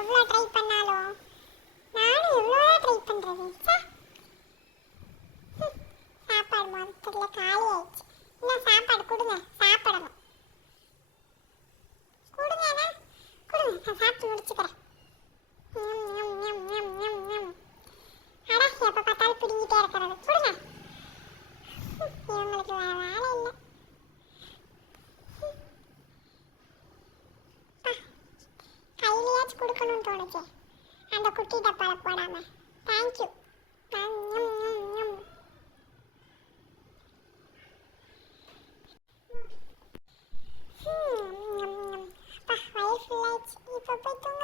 எவ்வளோ ட்ரை பண்ணாலும் நானும் எவ்வளோதான் ட்ரை பண்ணுறது. சாப்பாடு மொத்தத்தில் காலி ஆயிடுச்சு. இன்னும் சாப்பாடு கொடுங்க, சாப்பிடணும். கொடுங்க கொடுங்க, நான் சாப்பிட்டு முடிச்சுக்கிறேன். அடா எப்போ பார்த்தாலும் பிடிங்கிட்டே இருக்கிறது. கொடுங்க. இவங்களுக்கு வேற வேலை இல்லை. கையிலையாச்சும் கொடுக்கணும்னு தோணுச்சு, அந்த குட்டி டப்பால போடாம. தேங்க்யூ. வயிறு ஃபுல்லாயிடுச்சு. இப்போ போய் தூங்க